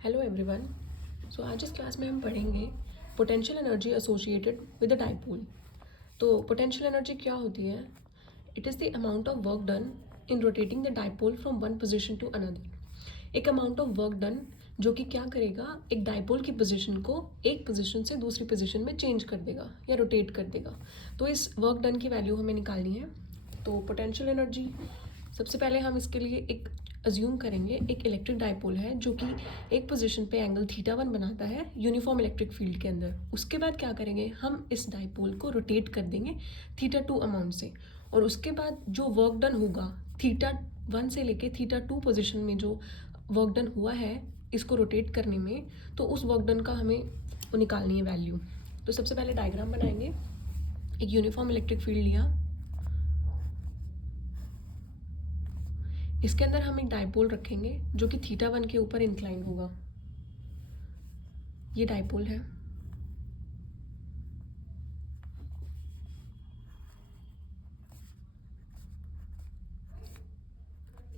Hello everyone. सो आज इस class में हम पढ़ेंगे potential energy associated with the dipole. तो पोटेंशियल एनर्जी क्या होती है? It is the amount of work done in rotating the dipole from one position to another. एक अमाउंट ऑफ वर्क डन जो कि क्या करेगा, एक डाइपोल की पोजिशन को एक पोजिशन से दूसरी पोजिशन में चेंज कर देगा या रोटेट कर देगा। तो इस वर्क डन की वैल्यू हमें निकालनी है। तो पोटेंशियल एनर्जी, सबसे पहले हम इसके लिए एक अज्यूम करेंगे, एक इलेक्ट्रिक डाइपोल है जो कि एक पोजीशन पे एंगल θ1 बनाता है यूनिफॉर्म इलेक्ट्रिक फील्ड के अंदर। उसके बाद क्या करेंगे, हम इस डाइपोल को रोटेट कर देंगे θ2 अमाउंट से, और उसके बाद जो वर्क डन होगा θ1 से लेके θ2 पोजीशन में जो वर्क डन हुआ है इसको रोटेट करने में, तो उस वर्क डन का हमें वो निकालनी है वैल्यू। तो सबसे पहले डायग्राम बनाएंगे। एक यूनिफॉर्म इलेक्ट्रिक फील्ड लिया, इसके अंदर हम एक डाइपोल रखेंगे जो कि θ1 के ऊपर इंक्लाइन होगा। ये डाइपोल है।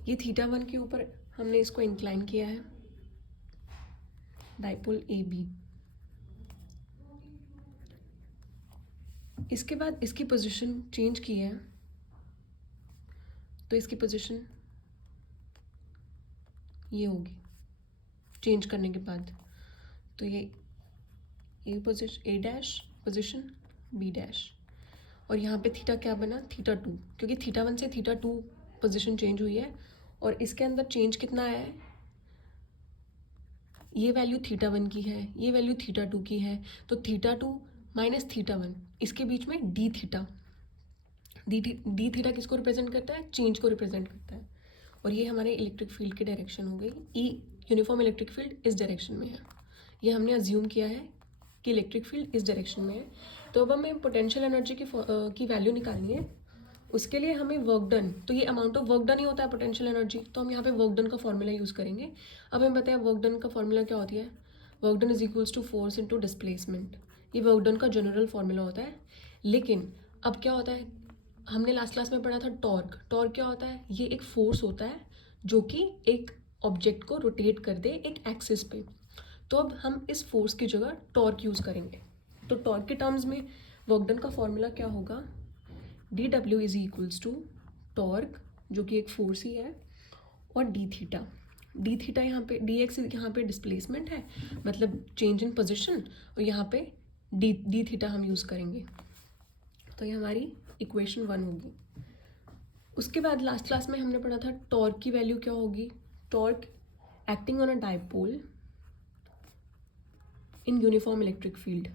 ये θ1 के ऊपर हमने इसको इंक्लाइन किया है, डाइपोल ए बी। इसके बाद इसकी पोजीशन चेंज की है, तो इसकी पोजीशन ये होगी चेंज करने के बाद। तो ये ए पोजीशन, ए डैश पोजीशन बी डैश, और यहाँ पे थीटा क्या बना, θ2, क्योंकि θ1 से θ2 पोजीशन चेंज हुई है। और इसके अंदर चेंज कितना आया है, ये वैल्यू θ1 की है, ये वैल्यू θ2 की है। तो θ2 माइनस θ1, इसके बीच में डी थीटा। डी थीटा किसको रिप्रेजेंट करता है, चेंज को रिप्रेजेंट करता है। और ये हमारे इलेक्ट्रिक फील्ड की डायरेक्शन हो गई। ई यूनिफॉर्म इलेक्ट्रिक फील्ड इस डायरेक्शन में है, ये हमने अज्यूम किया है कि इलेक्ट्रिक फील्ड इस डायरेक्शन में है। तो अब हमें पोटेंशियल एनर्जी की वैल्यू निकालनी है। उसके लिए हमें वर्क डन, तो ये अमाउंट ऑफ वर्क डन ही होता है पोटेंशियल एनर्जी, तो हम यहाँ पे वर्क डन का फॉर्मूला यूज़ करेंगे। अब हमें बताया वर्क डन का फॉर्मूला क्या होती है, work done is equals to force into displacement. ये वर्क डन का जनरल फॉर्मूला होता है। लेकिन अब क्या होता है, हमने लास्ट क्लास में पढ़ा था टॉर्क। टॉर्क क्या होता है, ये एक फोर्स होता है जो कि एक ऑब्जेक्ट को रोटेट कर दे एक एक्सिस पे। तो अब हम इस फोर्स की जगह टॉर्क यूज़ करेंगे। तो टॉर्क के टर्म्स में वर्क डन का फॉर्मूला क्या होगा, D W is equals to torque, जो कि एक फोर्स ही है, और डी थीटा। डी थीटा यहाँ पे, डी एक्स यहाँ पे डिस्प्लेसमेंट है, मतलब चेंज इन पोजिशन, और यहाँ पे डी थीटा हम यूज़ करेंगे। तो ये हमारी इक्वेशन 1 होगी। उसके बाद लास्ट क्लास में हमने पढ़ा था टॉर्क की वैल्यू क्या होगी, torque acting on a dipole in uniform electric field.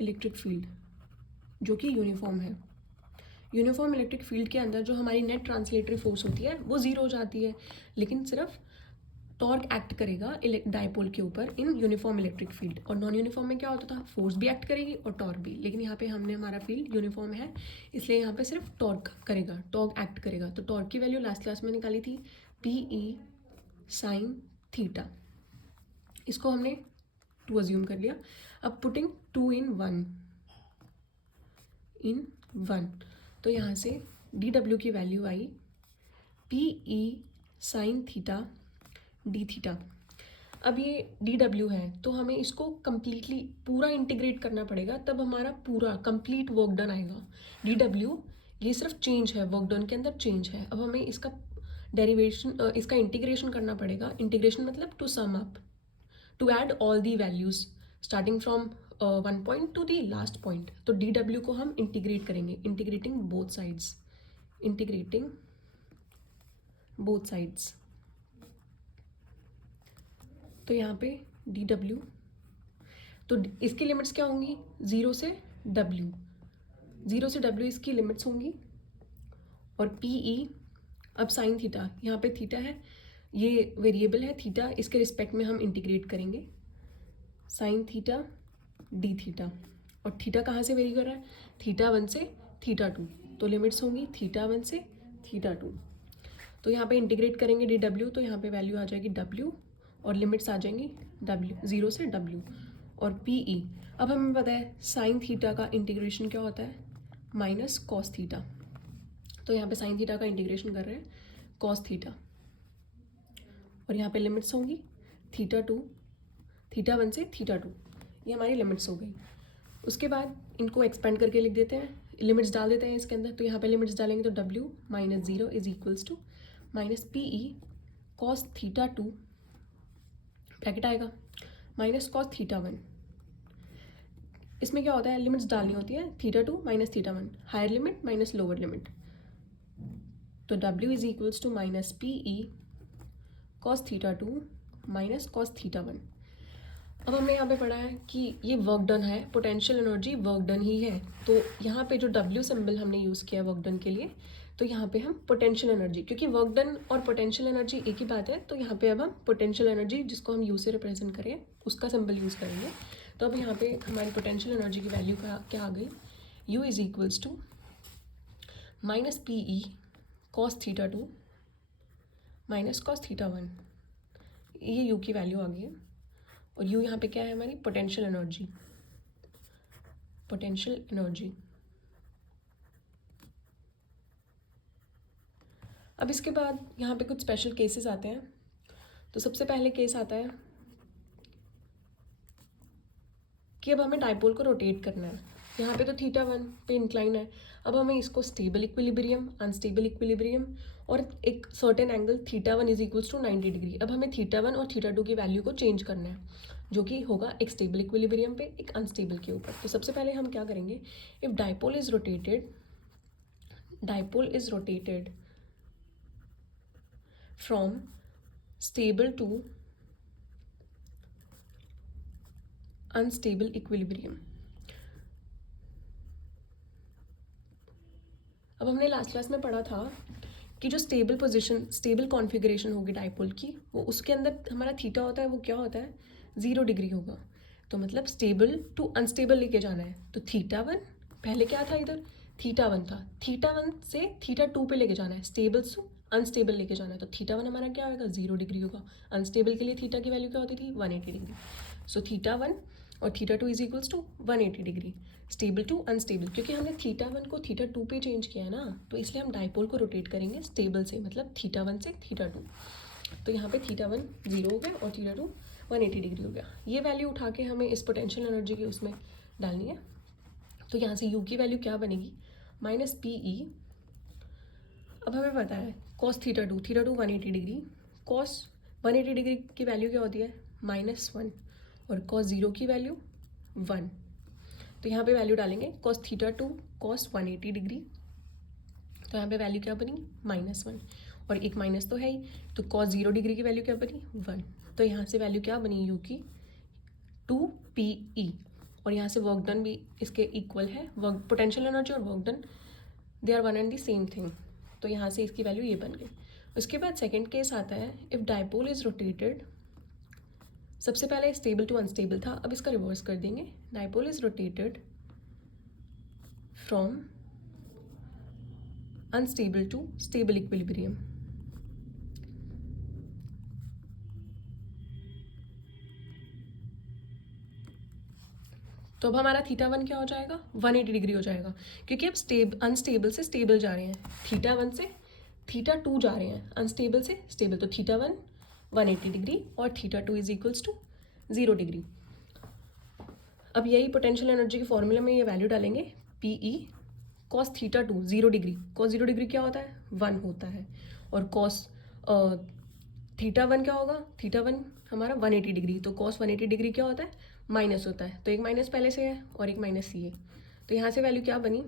Electric field जो कि यूनिफॉर्म है, यूनिफॉर्म इलेक्ट्रिक फील्ड के अंदर जो हमारी नेट ट्रांसलेटरी फोर्स होती है वो जीरो हो जाती है, लेकिन सिर्फ टॉर्क एक्ट करेगा डाइपोल के ऊपर इन यूनिफॉर्म इलेक्ट्रिक फील्ड। और नॉन यूनिफॉर्म में क्या होता था, फोर्स भी एक्ट करेगी और टॉर्क भी, लेकिन यहाँ पे हमने हमारा फील्ड यूनिफॉर्म है इसलिए यहाँ पे सिर्फ टॉर्क करेगा, टॉर्क एक्ट करेगा। तो टॉर्क की वैल्यू लास्ट क्लास में निकाली थी PE साइन थीटा, इसको हमने 2 अज्यूम कर लिया। अब पुटिंग 2 इन 1, तो यहाँ से DW की वैल्यू आई PE sine theta D theta. अब ये DW है तो हमें इसको कम्प्लीटली पूरा इंटीग्रेट करना पड़ेगा, तब हमारा पूरा कंप्लीट वर्क डन आएगा। DW ये सिर्फ चेंज है, वर्क डन के अंदर चेंज है। अब हमें इसका डेरिवेशन, इसका इंटीग्रेशन करना पड़ेगा। इंटीग्रेशन मतलब to sum up, to add all the values starting from 1 point to the last point. तो DW को हम इंटीग्रेट करेंगे, integrating both sides, integrating both sides. तो यहाँ पे DW, तो इसकी लिमिट्स क्या होंगी, 0 से W, 0 से W इसकी लिमिट्स होंगी। और PE, अब साइन थीटा, यहाँ पे थीटा है, ये वेरिएबल है थीटा, इसके रिस्पेक्ट में हम इंटीग्रेट करेंगे साइन थीटा डी थीटा। और थीटा कहाँ से वेरी कर रहा है, θ1 से θ2, तो लिमिट्स होंगी θ1 से θ2। तो यहाँ पे इंटीग्रेट करेंगे DW, तो यहाँ पे वैल्यू आ जाएगी W और लिमिट्स आ जाएंगी W, 0 से W। और PE, अब हमें पता है साइन थीटा का इंटीग्रेशन क्या होता है, माइनस कॉस थीटा। तो यहाँ पे साइन थीटा का इंटीग्रेशन कर रहे हैं कॉस थीटा, और यहाँ पे लिमिट्स होंगी थीटा 2, थीटा 1 से थीटा 2, ये हमारी लिमिट्स हो गई। उसके बाद इनको एक्सपेंड करके लिख देते हैं, लिमिट्स डाल देते हैं इसके अंदर। तो यहाँ पे लिमिट्स डालेंगे तो w minus 0 is equals to minus P E cos theta 2 bracket आएगा माइनस कॉस थीटा 1। इसमें क्या होता है, लिमिट्स डालनी होती है theta 2 minus theta 1, higher limit minus lower limit. तो w is equals to minus P E cos theta 2 minus cos theta 1। अब हमने यहाँ पे पढ़ा है कि ये वर्क डन है, पोटेंशियल एनर्जी वर्क डन ही है। तो यहाँ पे जो W सिंबल हमने यूज़ किया वर्क डन के लिए, तो यहाँ पे हम पोटेंशियल एनर्जी, क्योंकि वर्क डन और पोटेंशियल एनर्जी एक ही बात है, तो यहाँ पे अब हम पोटेंशियल एनर्जी जिसको हम U से रिप्रेजेंट करें उसका सिंबल यूज़ करेंगे। तो अब यहाँ पे हमारी पोटेंशियल एनर्जी की वैल्यू क्या आ गई, U is equals to minus P E cos theta 2 minus cos theta 1, ये U की वैल्यू आ गई है। और U यहाँ पे क्या है हमारी पोटेंशियल एनर्जी, पोटेंशियल एनर्जी। अब इसके बाद यहाँ पे कुछ स्पेशल केसेस आते हैं। तो सबसे पहले केस आता है कि अब हमें डाइपोल को रोटेट करना है। यहाँ पे तो थीटा 1 पे इंक्लाइन है, अब हमें इसको स्टेबल इक्विलिब्रियम, अनस्टेबल इक्विलिब्रियम और एक certain angle theta 1 is equals to 90 degree. अब हमें थीटा 1 और थीटा 2 की वैल्यू को चेंज करना है, जो कि होगा एक स्टेबल इक्विलिब्रियम पे, एक अनस्टेबल के ऊपर। तो सबसे पहले हम क्या करेंगे, if dipole is rotated from stable to unstable equilibrium. अब हमने लास्ट क्लास में पढ़ा था कि जो स्टेबल पोजीशन, स्टेबल कॉन्फ़िगरेशन होगी डाइपोल की, वो उसके अंदर हमारा थीटा होता है, वो क्या होता है 0 डिग्री होगा। तो मतलब स्टेबल टू अनस्टेबल लेके जाना है। तो थीटा 1 पहले क्या था, इधर थीटा 1 था, थीटा 1 से थीटा 2 पे लेके जाना है, स्टेबल टू अनस्टेबल लेके जाना है। तो थीटा 1 हमारा क्या होगा 0 डिग्री होगा। अनस्टेबल के लिए थीटा की वैल्यू क्या होती थी 180 डिग्री। सो थीटा 1 और theta 2 is equals to 180 degree. Stable to unstable, क्योंकि हमने थीटा 1 को थीटा 2 पे चेंज किया है ना, तो इसलिए हम डाइपोल को रोटेट करेंगे स्टेबल से, मतलब थीटा 1 से थीटा 2। तो यहाँ पे थीटा 1 0 हो गया और थीटा 2 180 डिग्री हो गया। ये वैल्यू उठा के हमें इस पोटेंशियल एनर्जी की उसमें डालनी है। तो यहाँ से U की वैल्यू क्या बनेगी माइनस पी ई। अब हमें पता है cos theta 2 180 degree, cos 180 degree की वैल्यू क्या होती है -1, और कॉस 0 की वैल्यू 1। तो यहाँ पे वैल्यू डालेंगे कॉस थीटा 2 कॉस 180 डिग्री, तो यहाँ पे वैल्यू क्या बनी -1, और एक माइनस तो है ही, तो कॉस 0 डिग्री की वैल्यू क्या बनी 1। तो यहाँ से वैल्यू क्या बनी U की 2PE, और यहाँ से वर्क डन भी इसके इक्वल है, वर्क पोटेंशियल एनर्जी और work done they are one and the same thing. तो यहाँ से इसकी वैल्यू ये बन गई। उसके बाद सेकेंड केस आता है, इफ़ डाइपोल इज रोटेटेड, सबसे पहले स्टेबल टू अनस्टेबल था, अब इसका रिवर्स कर देंगे, dipole is rotated from unstable to stable equilibrium. तो अब हमारा थीटा 1 क्या हो जाएगा 180 डिग्री हो जाएगा, क्योंकि अब अनस्टेबल से स्टेबल जा रहे हैं, थीटा 1 से थीटा 2 जा रहे हैं, अनस्टेबल से स्टेबल। तो थीटा 1 180 डिग्री और theta 2 is equals to 0 degree. अब यही पोटेंशियल एनर्जी के फॉर्मूले में ये वैल्यू डालेंगे, P E cos theta 2 0 degree, cos 0 degree क्या होता है 1 होता है, और कॉस थीटा 1 क्या होगा, थीटा 1 हमारा 180 डिग्री, तो कॉस 180 डिग्री क्या होता है माइनस होता है, तो एक माइनस पहले से है और एक माइनस सी है। तो यहाँ से वैल्यू क्या बनी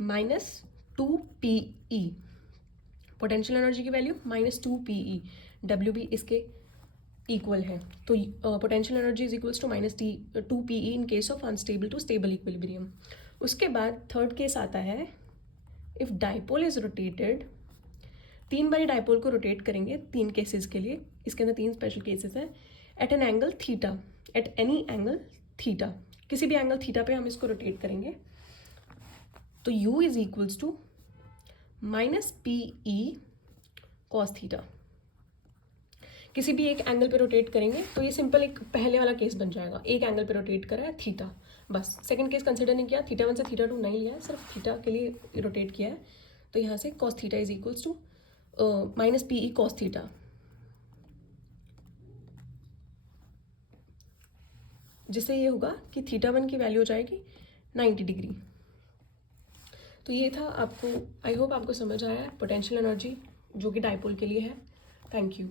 -2PE, पोटेंशियल एनर्जी की वैल्यू -2PE, W भी इसके इक्वल है। तो potential energy is equals to -2PE in case of unstable to stable equilibrium. उसके बाद थर्ड केस आता है, इफ़ डाइपोल इज रोटेटेड, 3 बारी डाइपोल को रोटेट करेंगे 3 केसेस के लिए, इसके अंदर 3 स्पेशल केसेस हैं। At an angle theta, at any angle theta, किसी भी एंगल थीटा पे हम इसको रोटेट करेंगे। तो U is equals to -PE cos theta. किसी भी एक एंगल पे रोटेट करेंगे तो ये सिंपल एक पहले वाला केस बन जाएगा, एक एंगल पे रोटेट करा है थीटा, बस। सेकंड केस कंसिडर नहीं किया, थीटा 1 से थीटा 2 नहीं लिया है, सिर्फ थीटा के लिए रोटेट किया है। तो यहाँ से cos theta is equals to minus P E cos theta, जिससे ये होगा कि थीटा वन की वैल्यू हो जाएगी 90 डिग्री। तो ये था, आपको आई होप आपको समझ आया है पोटेंशियल एनर्जी जो कि डाइपोल के लिए है। Thank you.